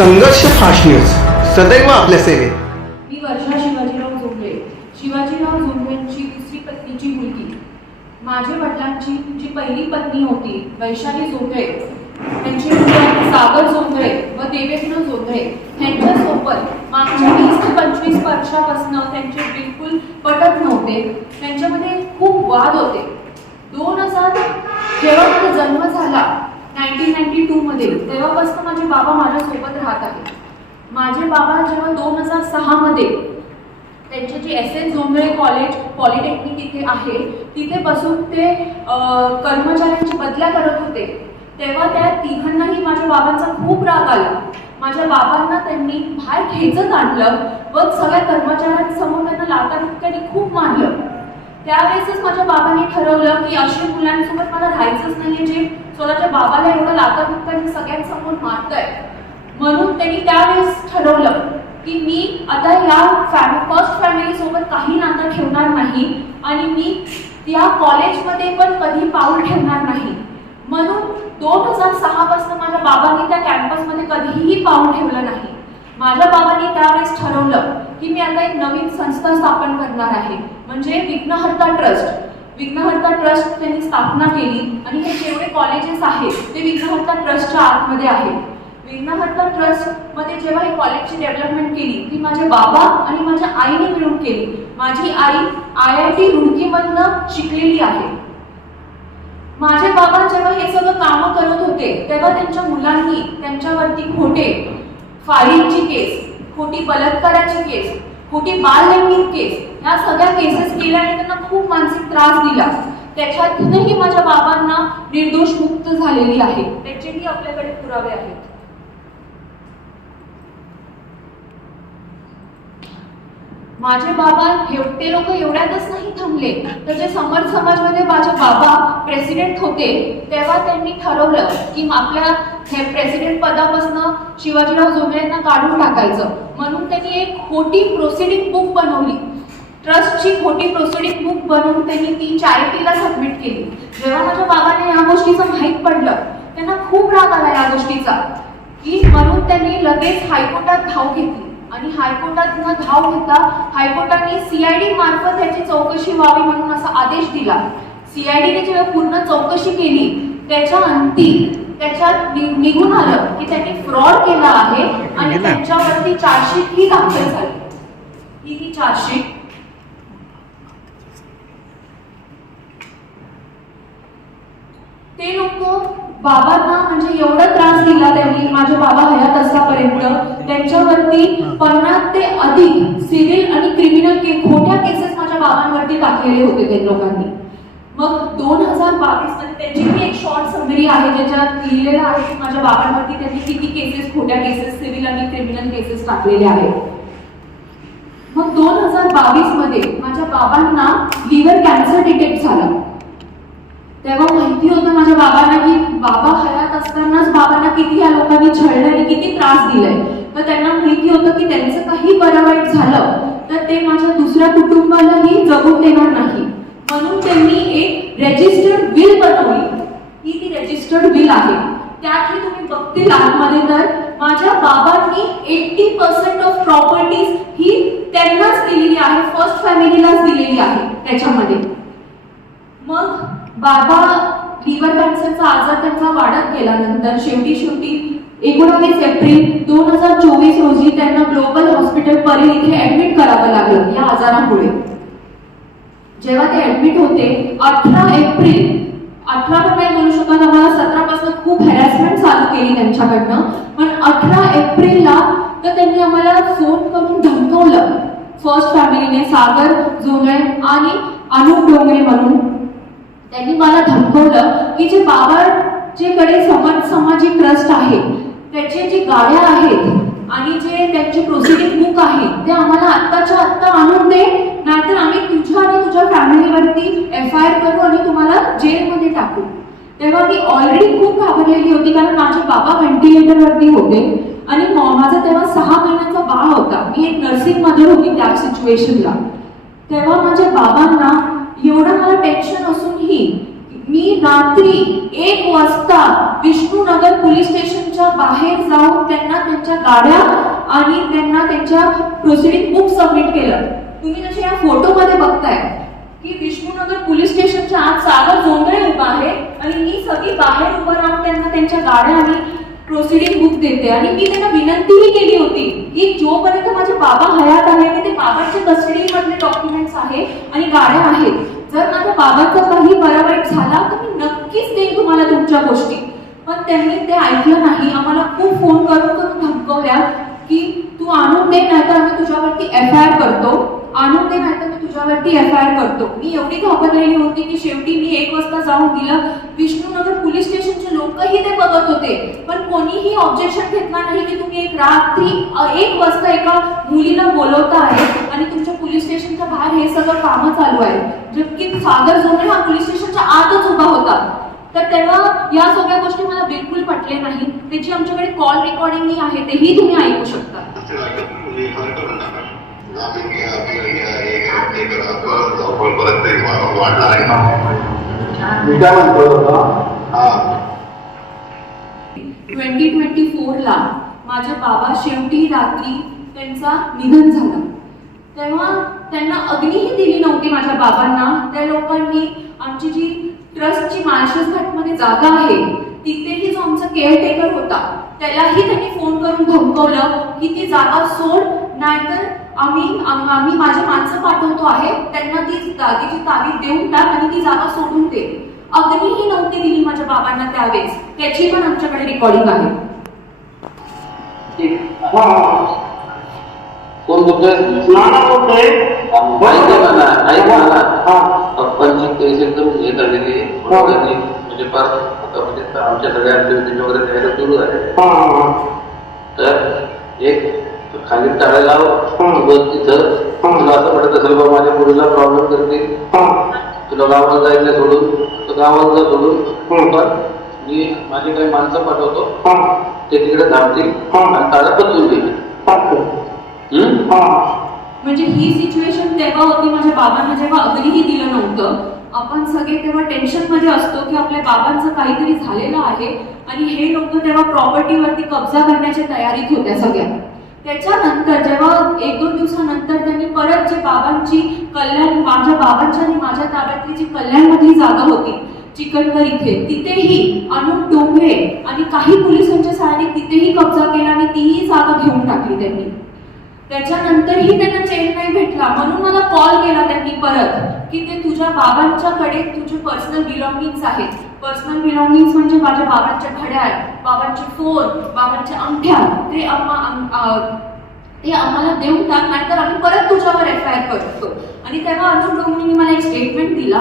संघर्ष fast news सदैव आपल्या सेवेत. मी वर्षा शिवाजीराव जोगळे. शिवाजीराव जोगळेंची दुसरी पत्नीची मुलगी. माझ्या वडिलांची जी पहिली पत्नी होती वैशाली जोगळे. त्यांचे मुलं सागर जोगळे व देवेंद्र जोगळे. यांच्यासोबत मागच्या वीस ते पंचवीस वर्षापासून त्यांचे बिलकुल पटत नव्हते. त्यांच्यामध्ये खूप वाद होते. दोन हजार जेव्हा जन्म झाला नाईन्टीन नाईन्टी टूमध्ये तेव्हापासून माझे बाबा माझ्यासोबत राहत आहेत. माझे बाबा जेव्हा दोन हजार सहामध्ये त्यांचे J S N Jhongle college polytechnic इथे आहे तिथे बसून ते कर्मचाऱ्यांची बदल्या करत होते. तेव्हा त्या तिघांनाही माझ्या बाबांचा खूप राग आला. माझ्या बाबांना त्यांनी बाहेर खेचत आणलं व सगळ्या कर्मचाऱ्यांसमोर त्यांना लाताडुक्क्याने खूप मारलं. त्यावेळेसच माझ्या बाबांनी ठरवलं की अशा मुलांसोबत मला राहायचंच नाही जे स्वतःच्या बाबाला एवढं लाताडुक्क्याने सगळ्यांसमोर मारतंय म्हणून त्यांनी त्यावेळेस ठरवलं की मी आता या फॅम फर्स्ट फॅमिली सोबत काही नातं ठेवणार नाही आणि मी त्या कॉलेजमध्ये पण कधी पाऊल ठेवणार नाही. म्हणून दोन हजार सहा माझ्या बाबांनी त्या कॅम्पसमध्ये कधीही पाऊल ठेवलं नाही. माझ्या बाबांनी त्यावेळेस ठरवलं की मी आता एक नवीन संस्था स्थापन करणार आहे. म्हणजे विघ्नहर्ता ट्रस्ट विघ्नहर्ता ट्रस्ट त्यांनी स्थापना केली आणि हे जेवढे कॉलेजेस आहेत ते विघ्नहर्ता ट्रस्टच्या आतमध्ये आहेत. विघ्नहर्ता ट्रस्टमध्ये जेव्हा ही कॉलेजची डेव्हलपमेंट केली ती माझे बाबा आणि माझ्या आईने मिळून केली. माझी आई आय आय टी रुडकीमधनं शिकलेली आहे. माझे बाबा जेव्हा हे सगळं कामं करत होते तेव्हा त्यांच्या मुलांनी त्यांच्यावरती खोटे फायरिंगची केस खोटी बलात्काराची केस खोटी बाल लैंगिक केस ह्या सगळ्या केसेस केल्या आणि त्यांना खूप मानसिक त्रास दिला. त्याच्यातूनही माझ्या बाबांना निर्दोष मुक्त झालेली आहे. त्याचेही आपल्याकडे पुरावे आहेत. माझे बाबा हे- ते लोक एवढ्यातच नाही थांबले. तर जे समर्थ समाजमध्ये माझे बाबा प्रेसिडेंट होते तेव्हा त्यांनी ठरवलं की आपल्या हे प्रेसिडेंट पदापासून शिवाजीराव जोगळेंना काढून टाकायचं. म्हणून त्यांनी एक खोटी प्रोसिडिंग बुक बनवली. ट्रस्टची खोटी प्रोसिडिंग बुक बनवून त्यांनी ती चॅरिटीला सबमिट केली. जेव्हा माझ्या बाबाने या गोष्टीचं माहीत पडलं त्यांना खूप राग आला या गोष्टीचा. की म्हणून त्यांनी लगेच हायकोर्टात धाव घेतली. आणि हायकोर्टात न धाव घेता हायकोर्टाने सीआयडी मार्फत त्याची चौकशी व्हावी म्हणून असा आदेश दिला. सीआयडीने जेव्हा पूर्ण चौकशी केली त्याच्या अंती त्याच्यात निघून आलं की त्यांनी फ्रॉड केला आहे आणि त्यांच्यावरती चार्जशीट ही दाखल झाली. ही ही चार्जशीट. ते लोक बाबांना म्हणजे एवढा त्रास दिला त्यांनी माझे बाबा हयात असतापर्यंत त्यांच्यावरती पन्नास ते अधिक सिव्हिल आणि क्रिमिनल के खोट्या केसेस माझ्या बाबांवरती टाकलेले होते ते लोकांनी. मग दोन हजार बावीसमध्ये त्यांची ही एक शॉर्ट समरी आहे ज्याच्यात लिहिलेलं आहे की माझ्या बाबांवरती त्यांनी किती केसेस खोट्या केसेस सिव्हिल आणि क्रिमिनल केसेस टाकलेले आहेत. मग दोन हजार बावीसमध्ये माझ्या बाबांना लिव्हर कॅन्सर डिटेक्ट झाला. तेव्हा माहिती होतं माझ्या बाबांना की बाबा हयात असतानाच बाबांना किती या लोकांनी छळलं आणि किती त्रास दिलाय. तर त्यांना माहिती होतं की त्यांचं काही बरं वाईट झालं तर ते माझ्या दुसऱ्या कुटुंबालाही जगून देणार नाही. म्हणून त्यांनी एक रेजिस्टर्ड विल बनवली. ही ती रेजिस्टर्ड विल आहे. त्यातही तुम्ही बघतील आतमध्ये तर माझ्या बाबांनी एट्टी पर्सेंट ऑफ प्रॉपर्टीज ही त्यांनाच दिलेली आहे फर्स्ट फॅमिलीलाच दिलेली आहे त्याच्यामध्ये. मग बाबा लिव्हर कॅन्सरचा आजार त्यांचा वाढत गेल्यानंतर शेवटी शेवटी एकोणावीस एप्रिल दोन हजार चोवीस रोजी त्यांना ग्लोबल हॉस्पिटल परेल इथे ऍडमिट करावं लागलं या आजारामुळे. जेव्हा ते ऍडमिट होते अठरा एप्रिल अठरा पण नाही बोलू शकत आम्हाला सतरा पासून खूप हॅरॅसमेंट चालू केली त्यांच्याकडनं. पण अठरा एप्रिलला तर त्यांनी आम्हाला फोन करून धमकवलं. फर्स्ट फॅमिलीने सागर जोंगळे आणि अनुप डोंगरे म्हणून. त्यांनी मला धमकवलं की जे बाबा जे कडे समाज सामाजिक ट्रस्ट आहे त्याचे जे गाड्या आहेत आणि जे त्यांचे प्रोसिडिंग बुक आहे ते आम्हाला आत्ताच्या आत्ता आणून दे नाहीतर आम्ही तुझ्या आणि तुझ्या फॅमिलीवरती एफ आय आर करू आणि तुम्हाला जेलमध्ये टाकू. तेव्हा मी ऑलरेडी खूप घाबरलेली होती कारण माझे बाबा व्हेंटिलेटरवरती होते आणि माझा तेव्हा सहा महिन्याचा बाळ होता. मी एक नर्सिंगमध्ये होती त्या सिच्युएशनला तेव्हा माझ्या बाबांना एवढं मला टेन्शन असूनही मी रात्री एक वाजता विष्णुनगर पोलीस स्टेशनच्या बाहेर जाऊन त्यांना त्यांच्या गाड्या आणि त्यांना त्यांच्या प्रोसिडिंग बुक सबमिट केलं. तुम्ही जसे या फोटोमध्ये बघताय की विष्णुनगर पोलीस स्टेशनच्या आत सागर जोंधळे उभा आहे आणि मी सगळी बाहेर उभं राहून त्यांना त्यांच्या गाड्या आणि प्रोसिडिंग बुक देते. आणि मी त्यांना विनंतीही केली होती की जोपर्यंत माझे बाबा हयात आहे आणि ते बाबांच्या कस्टडीमधले डॉक्युमेंट्स आहे आणि गाड्या आहेत जर माझ्या बाबांचा काही बरा वाईट झाला तर मी नक्कीच देईन तुम्हाला तुमच्या गोष्टी. पण त्यांनी ते ऐकलं नाही. आम्हाला खूप फोन करून करून धमकवल्या की तू आणून दे नाही तर आम्ही तुझ्यावरती एफ आय आर करतो. आणून दे नाहीतर मी तुझ्यावरती एफ आय आर करतो. मी एवढी घाबरलेली होती की शेवटी मी एक वाजता जाऊन दिलं विष्णूनगर पोलीस स्टेशनचे लोकही ते बघत होते. पण कोणीही ऑब्जेक्शन घेतला नाही की तुम्ही एक रात्री एक वाजता एका मुलीला बोलवता आहे आणि तुमच्या पोलीस स्टेशनच्या बाहेर हे सगळं कामं चालू आहे. जबकी सागर जोंधळे हा पोलीस स्टेशनच्या आतच उभा होता. तर तेव्हा या सगळ्या गोष्टी मला बिलकुल पटले नाही. त्याची आमच्याकडे कॉल रेकॉर्डिंग आहे तेही तुम्ही ऐकू शकता. ट्वेंटी ट्वेंटी फोर ला माझे बाबा शेवटी रात्री त्यांचा निधन झाला. तेव्हा त्यांना अग्नीही दिली नव्हती माझ्या बाबांना. त्या लोकांनी आमची जी ट्रस्टची माळशेज घाटमध्ये जागा आहे तिथेही जो आमचा केअरटेकर होता त्यालाही त्यांनी फोन करून धमकवलं की ती जागा सोड नाहीतर आम्ही आम- आम्ही माझे माणसं पाठवतो आहे त्यांना ती जागेची तारीख देऊन टाक आणि ती जागा सोडून दे. अग्नीही नव्हती दिली माझ्या बाबांना त्यावेळेस. त्याची पण आमच्याकडे रेकॉर्डिंग आहे. हा हा. कोण बोलतोय? नाना बोलतोय. ऐका हा. पप्पांची केस हे. हा. म्हणजे फार आता म्हणजे आमच्या सगळ्या वगैरे द्यायला सुरू आहे हा हा. तर एक खाली टाळा बस तिथं. तुला असं वाटत असेल बाबा माझ्या मुलीला प्रॉब्लेम करते. तुला गावाला जायचं सोडून. तर गावाला जा सोडून. पण मी माझी काही माणसं पाठवतो. ते तिकडे थांबतील. आणि टाळा बदलून देईल. म्हणजे ही सिच्युएशन तेव्हा होती माझ्या बाबांना जेव्हा अग्निही दिलं नव्हतं. आपण सगळे तेव्हा टेन्शनमध्ये असतो की आपल्या बाबांचं काहीतरी झालेलं आहे. आणि हे लोक तेव्हा प्रॉपर्टीवरती कब्जा करण्याच्या तयारीत होत्या सगळ्या. त्याच्यानंतर जेव्हा एक दोन दिवसानंतर त्यांनी परत जे बाबांची कल्याण माझ्या बाबांच्या आणि माझ्या ताब्यातली जी कल्याणमधली जागा होती चिकनकर इथे तिथेही अनुप डोंगरे आणि काही पोलिसांच्या सहाय्याने तिथेही कब्जा केला आणि तीही जागा घेऊन टाकली त्यांनी. त्याच्यानंतरही त्यांना चेन नाही भेटला. म्हणून मला कॉल केला त्यांनी परत की ते तुझ्या बाबांच्याकडे तुझे पर्सनल बिलॉंगिंग्स आहेत. पर्सनल बिलॉंगिंग्स म्हणजे माझ्या बाबांच्या घड्याळ बाबांचे फोन बाबांच्या अंगठ्या. ते आम्हा ते आम्हाला देऊन टाक नाहीतर आम्ही परत तुझ्यावर एफ आय आर करतो. आणि तेव्हा अर्जुन डोंगरेंनी मला एक स्टेटमेंट दिला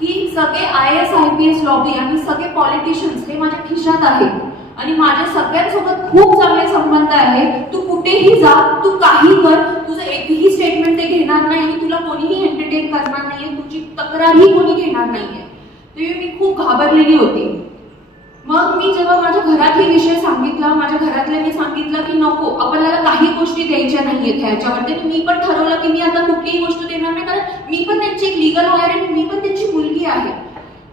की सगळे I S I P S lobby आणि सगळे पॉलिटिशियन्स हे माझ्या खिशात आहेत. आणि माझ्या सगळ्यांसोबत खूप चांगले संबंध आहे. तू कुठेही जा तू काही कर तुझं एकही स्टेटमेंट ते घेणार नाही आणि तुला कोणीही एंटरटेन करणार नाहीये. तुझी तक्रारही कोणी घेणार नाहीये. तेव्हा मी खूप घाबरलेली होती. मग मी जेव्हा माझ्या घरात हे विषय सांगितला माझ्या घरातल्यांनी सांगितलं की नको आपल्याला काही गोष्टी द्यायच्या नाहीयेत ह्याच्यावरती तर मी पण ठरवलं की मी आता कुठलीही गोष्ट देणार नाही कारण मी पण त्यांची एक लिगल आहे आणि मी पण त्यांची मुलगी आहे.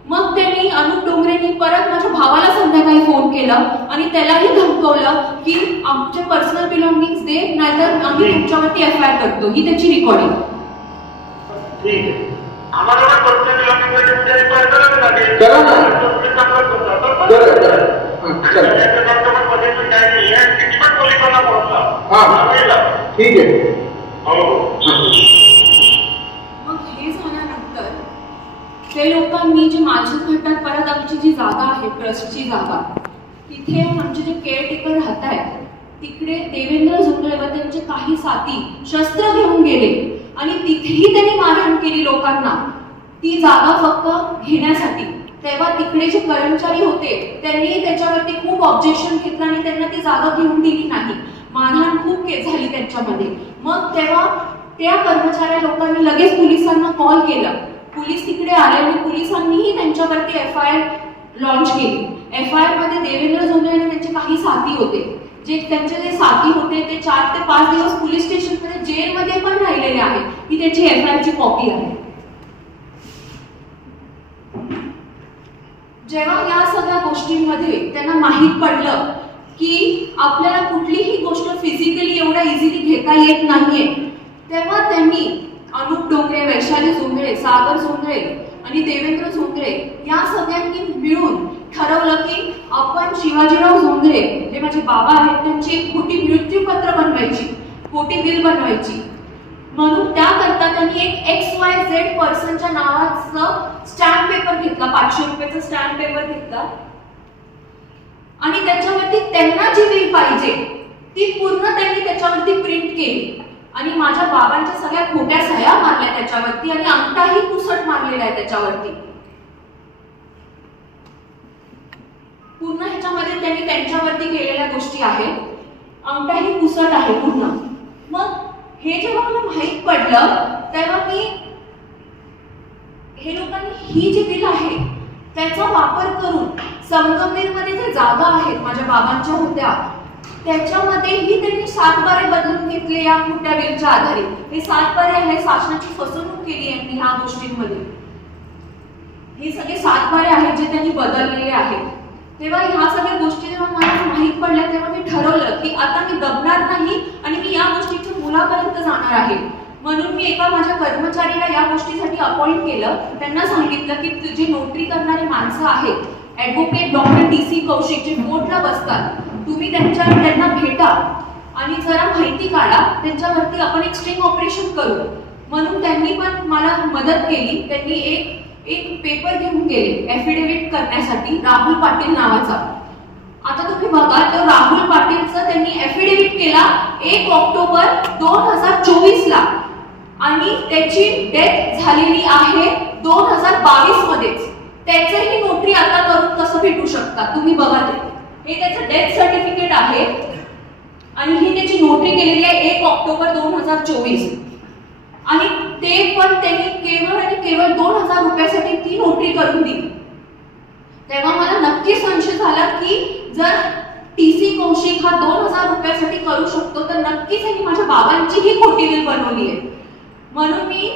मग त्यांनी अनुप डोंगरेंनी परत माझ्या भावाला संध्याकाळी फोन केला आणि त्यालाही धमकवलं की आमचे पर्सनल बिलॉंगिंग्स दे नाहीतर आम्ही तुमच्यावरती एफ आय आर करतो. ही त्याची रेकॉर्डिंग करा ना. हं, चला. ठीक आहे. मग हे झाल्यानंतर ते लोकांनी जी माझ्या घाटात परत आमची जी जागा आहे ट्रस्टची जागा तिथे आमचे जे केअरटेकर राहत आहेत तिकडे देवेंद्र झुंगळे व त्यांचे काही साथी शस्त्र घेऊन गेले. आणि तिथेही त्यांनी मारहाण केली लोकांना. ती जागा फक्त घेण्यासाठी. तेव्हा तिकडे जे कर्मचारी होते त्यांनी त्याच्यावरती खूप ऑब्जेक्शन घेतलं आणि त्यांना ती जागा घेऊन दिली नाही. मारहाण खूप झाली त्यांच्यामध्ये. मग तेव्हा त्या कर्मचाऱ्या लोकांनी लगेच पोलिसांना कॉल केला. पोलीस तिकडे आले आणि पोलिसांनीही त्यांच्यावरती एफ आय आर लॉन्च केली. एफ आय आरमध्ये देवेंद्र झोंबे आणि त्यांचे काही साथी होते. जे त्यांचे जे साथी होते ते चार ते पाच दिवस पोलीस स्टेशनमध्ये जेलमध्ये पण राहिलेले आहेत. ही त्याची एफ आय ची कॉपी आहे. जेव्हा या सगळ्या गोष्टींमध्ये त्यांना माहीत पडलं की आपल्याला कुठलीही गोष्ट फिजिकली एवढ्या इझिली घेता येत नाहीये तेव्हा त्यांनी अनुप डोंगरे वैशाली झोंगळे सागर झोंगळे आणि देवेंद्र झोंगरे या सगळ्यांनी मिळून ठरवलं की आपण शिवाजीराव झोंगरे जे माझे बाबा आहेत त्यांची एक खोटी मृत्यूपत्र बनवायची खोटी बिल बनवायची. म्हणून त्याकरता त्यांनी एक एक्स वाय झेड पर्सनच्या नावाचं स्टॅम्प पेपर घेतला पाचशे रुपयाचा स्टॅम्प पेपर घेतला. आणि त्याच्यावरती त्यांना जी बिल पाहिजे ती पूर्ण त्यांनी त्याच्यावरती प्रिंट केली. आणि माझ्या बाबांच्या सगळ्या खोट्या सह्या मारल्या त्याच्यावरती आणि अंगठाही पुसट मारलेला आहे त्याच्यावरती. पूर्ण ह्याच्यामध्ये त्यांनी त्यांच्यावरती केलेल्या गोष्टी आहेत. अंगठाही पुसट आहे पूर्ण. मग हे जेव्हा मला माहीत पडलं तेव्हा मी हे लोकांनी ही जी बिल आहे त्याचा वापर करून संगमनेरमध्ये जे जागा आहेत माझ्या बाबांच्या होत्या त्याच्यामध्येही त्यांनी सातबारे बदलून घेतले या मोठ्या बिलच्या आधारे. हे सातबारे आहे शासनाची फसवणूक केली यांनी ह्या गोष्टींमध्ये. हे सगळे सातबारे आहेत जे त्यांनी बदललेले आहेत. तेव्हा ह्या सगळ्या गोष्टी जेव्हा मला माहीत पडल्या तेव्हा मी ठरवलं की आता मी दबणार नाही आणि मी या गोष्टीच्या मुलापर्यंत जाणार आहे. म्हणून मी एका माझ्या कर्मचारीला या गोष्टीसाठी अपॉइंट केलं. त्यांना सांगितलं की तुझी नोटरी करणारे माणसं आहेत. Advocate doctor D C Kaushik जे कोर्टला बसतात. तुम्ही त्यांच्या त्यांना भेटा आणि जरा माहिती काढा. त्यांच्यावरती आपण एक स्ट्रिंग ऑपरेशन करू. म्हणून त्यांनी पण मला मदत केली. त्यांनी एक एक पेपर घेऊन गेले ॲफिडेव्हिट करण्यासाठी राहुल पाटील नावाचा. आता तुम्ही बघा तर राहुल पाटीलचा त्यांनी ॲफिडेव्हिट केला एक ऑक्टोबर दोन हजार चोवीस ला आणि त्याची डेथ झालेली आहे दोन हजार बावीस मध्येच त्याचंही नोटरी आता करून कसं भेटू शकता? तुम्ही बघा ते. हे त्याचं डेथ सर्टिफिकेट आहे. आणि ही त्याची नोटरी केलेली आहे एक ऑक्टोबर दोन हजार चोवीस. आणि ते पण त्यांनी केवळ आणि केवळ दोन हजार रुपयासाठी ती नोटरी करून दिली. तेव्हा मला नक्की संशय झाला की जर टी सी कौशिक हा दोन हजार रुपयासाठी करू शकतो तर नक्कीच त्यांनी माझ्या बाबांचीही खोटी बिल बनवली आहे. म्हणून मी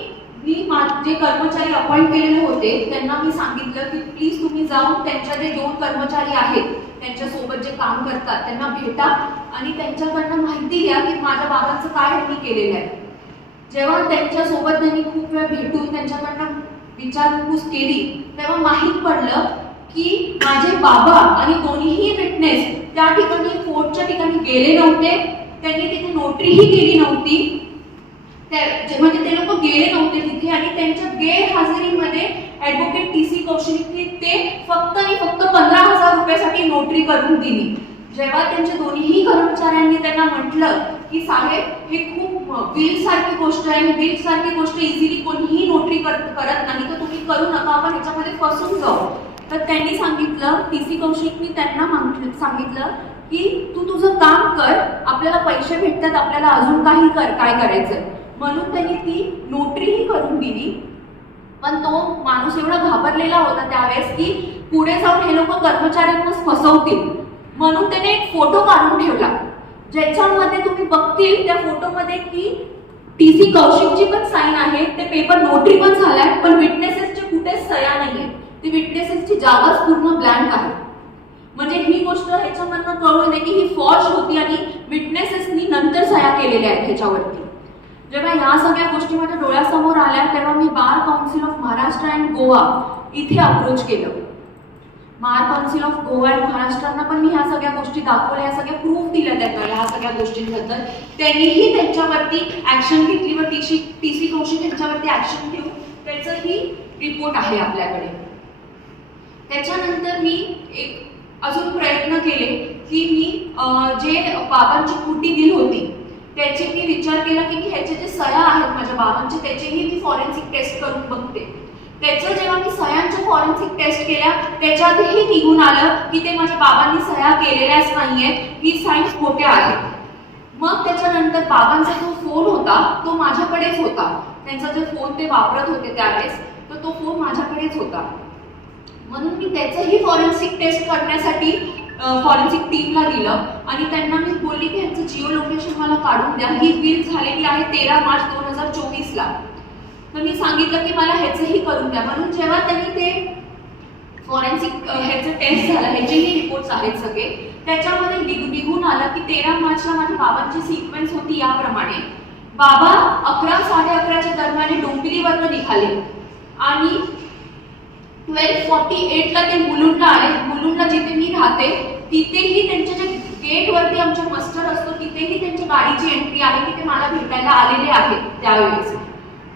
मी माझे जे कर्मचारी अपॉइंट केलेले होते त्यांना मी सांगितलं की प्लीज तुम्ही जाऊन त्यांच्या जे दोन कर्मचारी आहेत त्यांच्यासोबत जे काम करतात त्यांना भेटा आणि त्यांच्याकडनं माहिती घ्या की माझ्या बाबांचं काय त्यांनी केलेलं आहे. जेव्हा त्यांच्यासोबत त्यांनी खूप वेळ भेटून त्यांच्याकडनं विचारपूस केली तेव्हा माहीत पडलं की माझे बाबा आणि दोन्हीही विटनेस त्या ठिकाणी कोर्टच्या ठिकाणी गेले नव्हते. त्यांनी तिथे नोटरीही केली नव्हती. जे- म्हणजे ते लोक गेले नव्हते तिथे आणि त्यांच्या गैरहजेरीमध्ये ऍडव्होकेट टी सी कौशिकने ते फक्त आणि फक्त पंधरा हजार रुपयासाठी नोटरी करून दिली. जेव्हा त्यांच्या दोन्हीही कर्मचाऱ्यांनी त्यांना म्हटलं की साहेब हे खूप बिल सारखी गोष्ट आहे आणि बिल सारखी गोष्ट इझिली कोणीही नोटरी करत करत नाही. तर तुम्ही करू नका आपण ह्याच्यामध्ये फसून जाऊ. तर त्यांनी सांगितलं टी सी कौशिकनी त्यांना सांगितलं की तू तुझं काम कर आपल्याला पैसे भेटतात आपल्याला अजून काही कर काय करायचं? म्हणून त्यांनी ती नोटरीही करून दिली. पण तो माणूस एवढा घाबरलेला होता त्यावेळेस की पुढे जाऊन हे लोक कर्मचाऱ्यांनाच फसवतील. म्हणून त्याने एक फोटो काढून ठेवला. ज्याच्यामध्ये तुम्ही बघतील त्या फोटोमध्ये की टी सी कौशिकची पण साईन आहे ते पेपर नोटरी पण झालाय पण विटनेसेसची कुठेच सया नाहीये. ती विटनेसेसची जागाच पूर्ण ब्लँक आहे. म्हणजे ही गोष्ट ह्याच्यामधनं कळू येते की ही फॉर्ज होती आणि विटनेसेसनी नंतर सह्या केलेल्या आहेत ह्याच्यावरती. जेव्हा ह्या सगळ्या गोष्टी माझ्या डोळ्यासमोर आल्या तेव्हा मी bar council of Maharashtra and Goa इथे अप्रोच केलं. Bar council of Goa and महाराष्ट्रांना पण मी ह्या सगळ्या गोष्टी दाखवल्या ह्या सगळ्या प्रूफ दिल्या त्यांना ह्या सगळ्या गोष्टींबद्दल. त्यांनीही त्यांच्यावरती ऍक्शन घेतली व T C T C Kaushik यांच्यावरती action घेऊन त्याचंही रिपोर्ट आहे आपल्याकडे. त्याच्यानंतर मी एक अजून प्रयत्न केले की मी जे बाबांची कुटी दिली होती त्याचे मी विचार केला की मी ह्याचे जे सया आहेत माझ्या बाबांचे त्याचेही मी फॉरेन्सिक टेस्ट करून बघते. त्याचं जेव्हा मी सह्यांच्या फॉरेन्सिक टेस्ट केल्या त्याच्यातही निघून आलं की ते माझ्या बाबांनी सह्या केलेल्याच नाहीये ही साईन्स खोट्या आहेत. मग त्याच्यानंतर बाबांचा जो फोन होता तो माझ्याकडेच होता. त्यांचा जो फोन ते वापरत होते त्यावेळेस तर तो फोन माझ्याकडेच होता. म्हणून मी त्याचंही फॉरेन्सिक टेस्ट करण्यासाठी फॉरेन्सिक टीमला दिलं. आणि त्यांना मी बोलली की ह्याचं जिओ लोकेशन मला काढून द्या. ही बिल झालेली आहे तेरा मार्च दोन हजार चोवीसला. तर मी सांगितलं की मला ह्याचंही करून द्या. म्हणून जेव्हा त्यांनी ते फॉरेन्सिक ह्याचं टेस्ट झालं ह्याचेही रिपोर्ट्स आहेत सगळे त्याच्यामध्ये निघ- निघून आलं की तेरा मार्चला माझ्या बाबांची सिक्वेन्स होती याप्रमाणे. बाबा अकरा साडे अकराच्या दरम्यान डोंबिवलीवरनं निघाले. आणि ट्वेल्व फॉर्टी एटला ते मुलुंडला आले मुलुंडला जिथे मी राहते तिथेही त्यांच्या जे गेटवरती आमच्या मस्टर असतो तिथेही त्यांच्या गाडीची एंट्री आहे की ते मला भेटायला आलेले आहेत त्यावेळेस.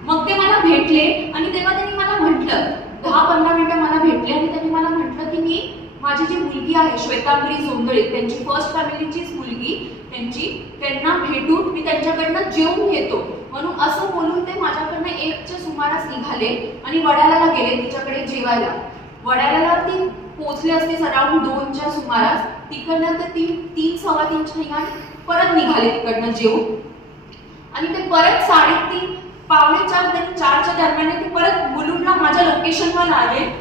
मग ते मला भेटले आणि तेव्हा त्यांनी मला म्हटलं दहा पंधरा मिनिटं मला भेटले आणि त्यांनी मला म्हटलं की मी माझी जी मुलगी आहे श्वेतांबरी जोंदळे त्यांची फर्स्ट फॅमिलीचीच मुलगी त्यांची त्यांना भेटून मी त्यांच्याकडनं जेवून घेतो. म्हणून असं बोलून ते माझ्याकडनं एकच्या सुमारास निघाले आणि वडाळ्याला गेले तिच्याकडे जेवायला. वडाळ्याला ती पोचले असते अराउंड दोनच्या सुमारास. तिकडनं तर ती तीन सव्वा तीनच्या निघाले परत निघाले तिकडनं जेवून. आणि ते परत साडेतीन पावणे चार ते चारच्या दरम्यान ते परत मुलुंडला माझ्या लोकेशनवर आले.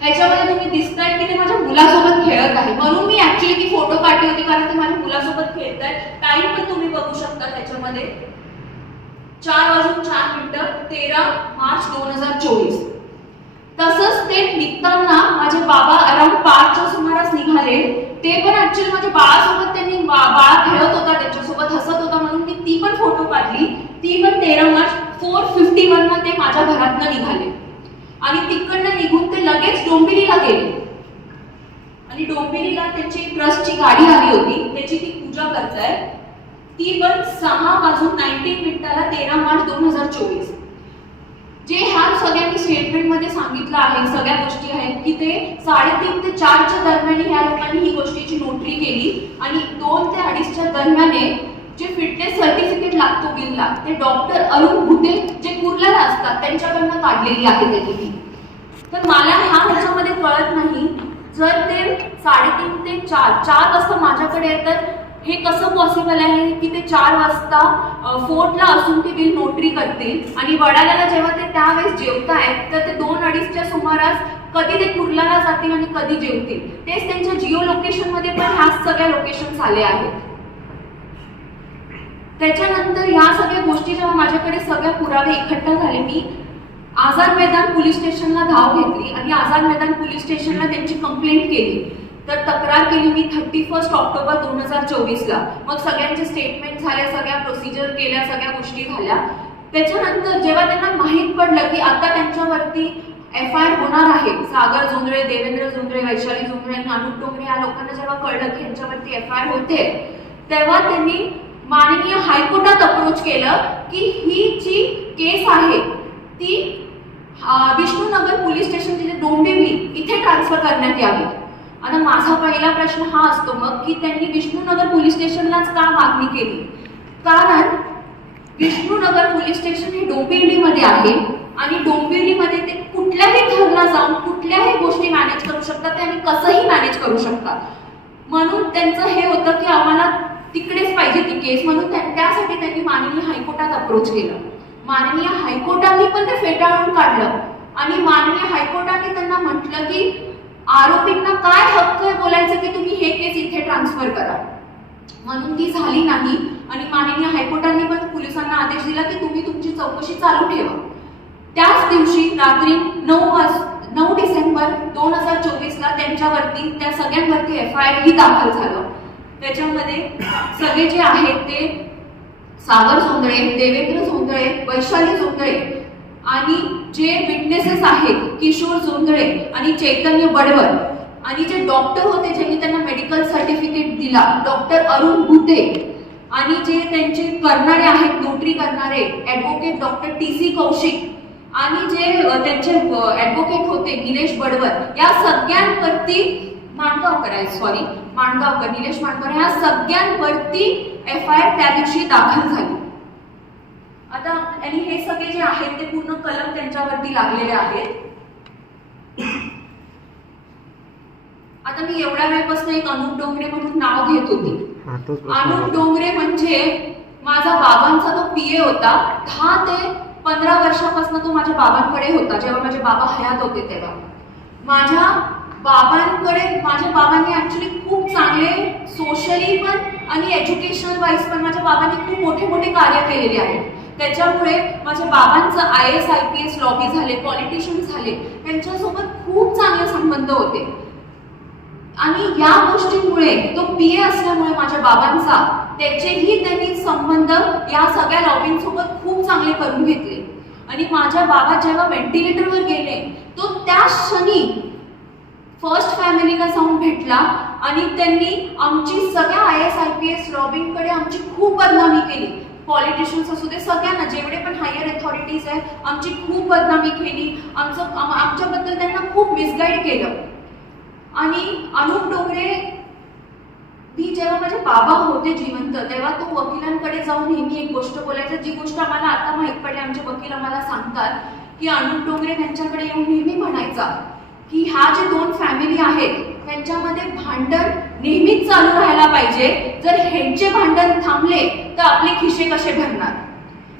ह्याच्यामध्ये तुम्ही दिसताय की ते माझ्या मुलासोबत खेळत आहे. म्हणून मी ऍक्च्युली ती फोटो काढली होती कारण ते माझ्या मुलासोबत खेळत आहे टाइम पण तुम्ही बघू शकता त्याच्यामध्ये. चार वाजून चार मिनिटं तेरा मार्च दोन हजार चोवीस. तसंच ते निघताना माझे बाबा अराउंड पाचच्या सुमारास निघाले. ते पण ऍक्च्युली माझ्या बाळासोबत त्यांनी बा- बाळ खेळत होता त्याच्यासोबत हसत होता म्हणून मी ती पण फोटो काढली. ती पण तेरा मार्च फोर फिफ्टी वनमध्ये माझ्या घरातनं निघाले. आणि तिकडनं निघून ते लगेच डोंबिवलीला गेले. आणि डोंबिवलीला त्याची ट्रस्टची गाडी आली होती त्याची ती पूजा करताय ती पण सहा वाजून नाईन्टीन मिनिटाला तेरा मार्च दोन हजार चोवीस. जे ह्या सगळ्यांनी स्टेटमेंटमध्ये सांगितलं आहे सगळ्या गोष्टी आहेत की ते साडेतीन ते चारच्या दरम्यान ह्या लोकांनी ही गोष्टीची नोटरी केली आणि दोन ते अडीचच्या दरम्याने जे फिटनेस सर्टिफिकेट लागतो बिलला ते डॉक्टर अरुण भुते जे कुर्ल्याला असतात त्यांच्याकडनं काढलेली आहे त्याची ती तर मला ह्या ह्याच्यामध्ये कळत नाही जर ते साडेतीन ते चार चार वाजता माझ्याकडे येतात हे कसं पॉसिबल आहे की ते चार वाजता फोर्टला असून ते बिल नोटरी करतील? आणि वडाल्याला जेव्हा ते त्यावेळेस जेवतायत तर ते दोन अडीचच्या सुमारास कधी ते कुर्ल्याला जातील आणि कधी जेवतील? तेच त्यांच्या जिओ लोकेशनमध्ये पण ह्या सगळ्या लोकेशन आले आहेत. त्याच्यानंतर ह्या सगळ्या गोष्टी जेव्हा माझ्याकडे सगळ्या पुरावे इकट्ठा झाले मी आझाद मैदान पोलीस स्टेशनला धाव घेतली आणि आझाद मैदान पोलीस स्टेशनला त्यांची कंप्लेंट केली. तर तक्रार केली मी थर्टी फर्स्ट ऑक्टोबर दोन हजार चोवीसला. मग सगळ्यांचे स्टेटमेंट झाल्या सगळ्या प्रोसिजर केल्या सगळ्या गोष्टी झाल्या. त्याच्यानंतर जेव्हा त्यांना माहीत पडलं की आता त्यांच्यावरती एफ आय आर होणार आहे सागर जोंधळे देवेंद्र जोंधळे वैशाली जोंधळे आणि अनुप डोंगरे या लोकांना जेव्हा कळलं की यांच्यावरती एफ आय आर होते तेव्हा त्यांनी माननीय हायकोर्टात अप्रोच केलं की ही जी केस आहे ती विष्णूनगर विष्णुनगर पोलीस स्टेशन तिथे डोंबिवली इथे ट्रान्सफर करण्यात यावी. आता माझा पहिला प्रश्न हा असतो मग की त्यांनी विष्णुनगर पोलीस स्टेशनलाच का मागणी केली? कारण विष्णुनगर पोलीस स्टेशन हे डोंबिवलीमध्ये आहे आणि डोंबिवलीमध्ये ते कुठल्याही घरला जाऊन कुठल्याही गोष्टी मॅनेज करू शकतात आणि कसंही मॅनेज करू शकतात. म्हणून त्यांचं हे होतं की आम्हाला तिकडेच पाहिजे ती केस म्हणून त्यासाठी त्यांनी माननीय हायकोर्टात अप्रोच केलं. माननीय हायकोर्टाने पण ते फेटाळून काढलं. आणि माननीय हायकोर्टाने त्यांना म्हटलं की आरोपींना काय हक्क आहे बोलायचं की तुम्ही हे केस इथे ट्रान्सफर करा? म्हणून ती झाली नाही. आणि माननीय हायकोर्टाने पण पोलिसांना आदेश दिला की तुम्ही तुमची चौकशी चालू ठेवा. त्याच दिवशी रात्री नऊ वाज नऊ डिसेंबर दोन हजार चोवीसला त्यांच्यावरती त्या सगळ्यांवरती एफ आय आर ही दाखल झालं. त्याच्यामध्ये सगळे जे आहेत ते सागर सोंदळे देवेंद्र सोंदळे वैशाली सोंदळे आणि जे विटनेसेस आहेत किशोर जोंधळे आणि चैतन्य बडवर आणि जे डॉक्टर होते ज्यांनी त्यांना मेडिकल सर्टिफिकेट दिला डॉक्टर अरुण भुते आणि जे त्यांचे करणारे आहेत नोटरी करणारे advocate doctor T C Kaushik आणि जे त्यांचे ऍडव्होकेट होते निलेश बडवर या सगळ्यांवरती माणगावकर आहे सॉरी माणगावकर निलेश माणगावकर ह्या सगळ्यांवरती एफ आय आर त्या दिवशी दाखल झाली. आता आणि हे सगळे जे आहेत ते पूर्ण कलम त्यांच्यावरती लागलेले आहेत. आता मी एवढ्या वेळपासून एक अनुप डोंगरे म्हणून नाव घेत होती. अनुप. डोंगरे म्हणजे माझा बाबांचा तो पीए होता. दहा ते पंधरा वर्षापासून तो माझ्या बाबांकडे होता जेव्हा माझे बाबा हयात होते तेव्हा. माझ्या बाबांकडे माझ्या बाबांनी ऍक्च्युली खूप चांगले सोशली पण आणि एज्युकेशनल वाईज पण माझ्या बाबांनी खूप मोठे मोठे कार्य केलेले आहेत त्याच्यामुळे माझ्या बाबांचं I S I P S lobby झाले पॉलिटिशियन झाले त्यांच्यासोबत खूप चांगले संबंध होते. आणि या गोष्टीमुळे तो पी ए असल्यामुळे माझ्या बाबांचा त्याचेही त्यांनी संबंध या सगळ्या लॉबींसोबत खूप चांगले करून घेतले. आणि माझ्या बाबा जेव्हा व्हेंटिलेटरवर गेले तो त्या क्षणी फर्स्ट फॅमिलीला जाऊन भेटला आणि त्यांनी आमची सगळ्या I S I P S रॉबिंगकडे आमची खूप बदनामी केली. पॉलिटिशियन्स असू दे सगळ्यांना जेवढे पण हायर अथॉरिटीज आहेत आमची खूप बदनामी केली. आमचं आमच्याबद्दल त्यांना खूप मिसगाईड केलं. आणि अनुप डोंगरे मी जेव्हा माझे बाबा होते जिवंत तेव्हा तो वकिलांकडे जाऊन नेहमी एक गोष्ट बोलायचा जी गोष्ट आम्हाला आता माहीत पडली आमचे वकील आम्हाला सांगतात की अनुप डोंगरे त्यांच्याकडे येऊन नेहमी म्हणायचा की ह्या जे दोन फॅमिली आहेत त्यांच्यामध्ये भांडण नेहमीच चालू राहायला पाहिजे. जर ह्यांचे भांडण थांबले तर आपले खिशे कसे भरणार?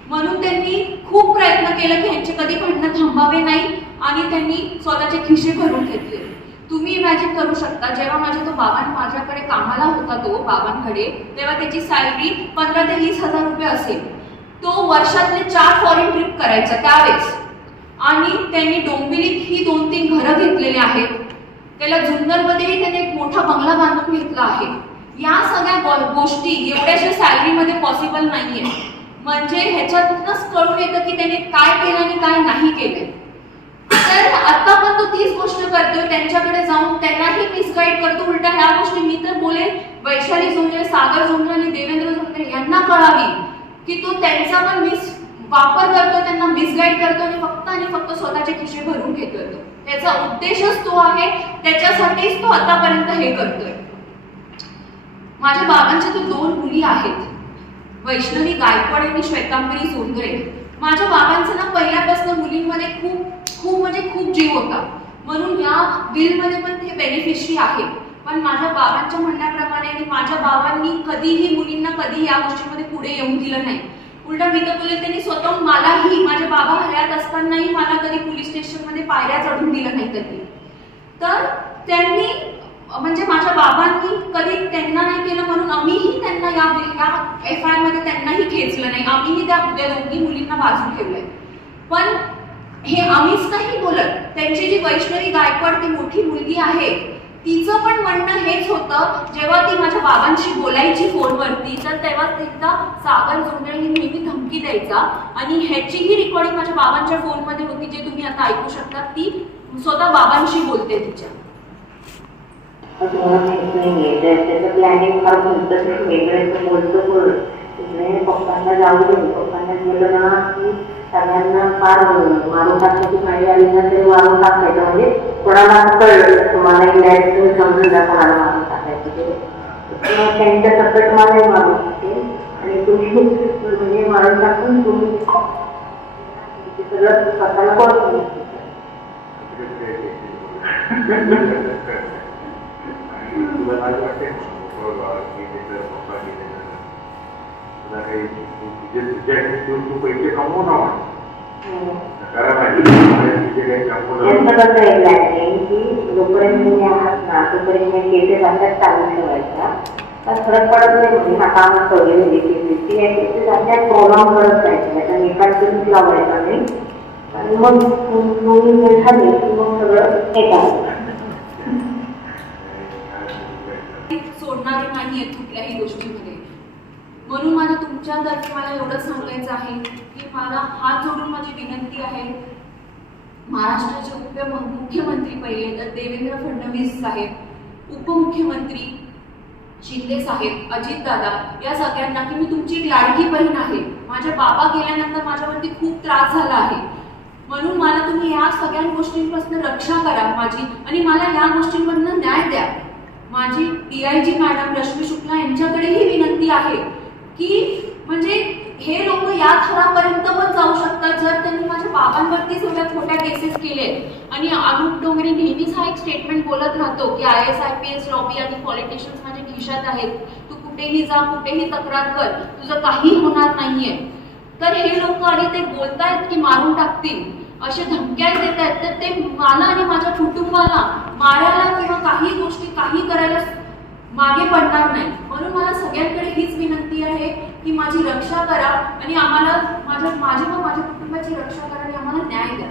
म्हणून त्यांनी खूप प्रयत्न केला की ह्यांचे कधी भांडणं थांबावे नाही आणि त्यांनी स्वतःचे खिशे भरून घेतले. तुम्ही इमॅजिन करू शकता जेव्हा माझ्या तो बाबां माझ्याकडे कामाला होता तो बाबांकडे तेव्हा त्याची सॅलरी पंधरा ते वीस हजार रुपये असेल. तो वर्षातले चार फॉरेन ट्रिप करायचा त्यावेळेस. आणि त्यांनी डोंबिवलीत ही दोन तीन घरं घेतलेली आहेत. त्याला जुन्नरमध्येही त्याने एक मोठा बंगला बांधून घेतला आहे. या सगळ्या गोष्टी एवढ्याशा सॅलरीमध्ये पॉसिबल नाही आहेत म्हणजे ह्याच्यातूनच कळून येतं की त्याने काय केलं आणि काय नाही केलं. तर आता पण तो तीच गोष्ट करतोय. त्यांच्याकडे जाऊन त्यांनाही मिसगाईड करतो. उलटा ह्या गोष्टी मी तर बोलेन. वैशाली जोंधळे सागर जोंधळे आणि देवेंद्र जोंधळे यांना कळावी की तो त्यांचा पण मिस वापर करतो त्यांना मिसगाईड करतो आणि फक्त आणि फक्त स्वतःचे खिशे भरून घेतोय तो. त्याचा उद्देशच तो आहे त्याच्यासाठीच तो आतापर्यंत हे करतोय. माझ्या बाबांच्या तर दोन मुली आहेत. वैष्णवी गायकवाड आणि श्वेतांबरी सोनगरे. माझ्या बाबांचं ना पहिल्यापासून मुलींमध्ये खूप खूप म्हणजे खूप जीव होता. म्हणून या बिलमध्ये पण ते बेनिफिशरी आहे पण माझ्या बाबांच्या म्हणण्याप्रमाणे आणि माझ्या बाबांनी कधीही मुलींना कधी या गोष्टीमध्ये पुढे येऊन दिलं नाही. उलटा मी तर बोलेल त्यांनी स्वतः मलाही माझ्या बाबा हयात असतानाही मला कधी पोलीस स्टेशनमध्ये पायऱ्या चढून दिलं नाही कधी. तर त्यांनी म्हणजे माझ्या बाबांनी कधी त्यांना नाही केलं म्हणून आम्हीही त्यांना या या एफ आयमध्ये त्यांनाही खेचलं नाही. आम्हीही त्या त्या दोन्ही मुलींना बाजू ठेवलंय. पण हे आम्हीच नाही बोलत. त्यांची जी वैष्णवी गायकवाड ती मोठी मुलगी आहे तिचं पण म्हणणं हेच होतं जेव्हा ती माझ्या बाबांशी बोलायची फोनवरती तर तेव्हा तिचा सागर जोंधळे ही नेहमी धमकी द्यायचा. आणि ह्याचीही रेकॉर्डिंग माझ्या बाबांच्या फोनमध्ये होती जे तुम्ही आता ऐकू शकता ती स्वतः बाबांशी बोलते तिच्या. तुम्हाला माहीत नाहीये प्लॅनिंग फार बोलतो बोल पप्पांना जाऊ दे. पप्पांना गेलं ना की सगळ्यांना फार मारून टाकण्याची काही आली ना तरी मारून टाकायचं. म्हणजे कोणाला कळलं तुम्हाला इंडायरेक्ट तुम्ही समजून जा कोणाला मारून टाकायचं ते. त्यांच्या सकट मलाही मारून टाकते. आणि तुम्ही म्हणजे मारून टाकून तुम्ही सगळं स्वतःला कळतो तुला काय वाटते हो, तुझे तुझ्या तू तू पैसे कमवू ना करा माहिती तुझे काही कमवू यांचं कसं आहे प्लॅनिंग की जोपर्यंत मी आहात ना तोपर्यंत मी केसेस अशाच चालू ठेवायच्या पण फरक पडत नाही म्हणजे हा काम वगैरे म्हणजे केसेस केसेस करत त्याचा निकाल करून लावायचा नाही आणि मग झाले की मग सगळं हे करायचं सोडणारे नाहीये कुठल्याही गोष्टीमध्ये म्हणून मला तुमच्यातर्फे मला एवढं सांगायचं आहे की मला हात जोडून माझी विनंती आहे. महाराष्ट्राचे उप मुख्यमंत्री पहिले तर देवेंद्र फडणवीस साहेब उपमुख्यमंत्री शिंदे साहेब अजित दादा या सगळ्यांना की मी तुमची एक लाडकी बहीण आहे. माझ्या बाबा गेल्यानंतर माझ्यावरती खूप त्रास झाला आहे. म्हणून मला तुम्ही या सगळ्या गोष्टींपासून रक्षा करा माझी आणि मला या गोष्टींमधनं न्याय द्या. माझी D I G madam Rashmi Shukla यांच्याकडेही विनंती आहे. की म्हणजे हे लोक या थरापर्यंत पण जाऊ शकतात जर त्यांनी माझ्या बाबांवरतीच एवढ्या खोट्या केसेस केले आणि अनुप डोंगरे नेहमीच हा एक स्टेटमेंट बोलत राहतो की I S I P S lobby आणि पॉलिटिशियन्स माझ्या खिशात आहेत. तू कुठेही जा कुठेही तक्रार कर. तुझं काही होणार नाहीये. तर हे लोक आणि ते बोलतायत की मारून टाकतील. असे धमक्या देत आहेत तर ते मला आणि माझ्या कुटुंबाला मारायला किंवा काही गोष्टी काही करायला मागे पडणार नाही म्हणून मला सगळ्यांकडे हीच विनंती आहे की माझी रक्षा करा आणि आम्हाला माझ्या माझ्या व माझ्या कुटुंबाची रक्षा करा आणि आम्हाला न्याय द्या.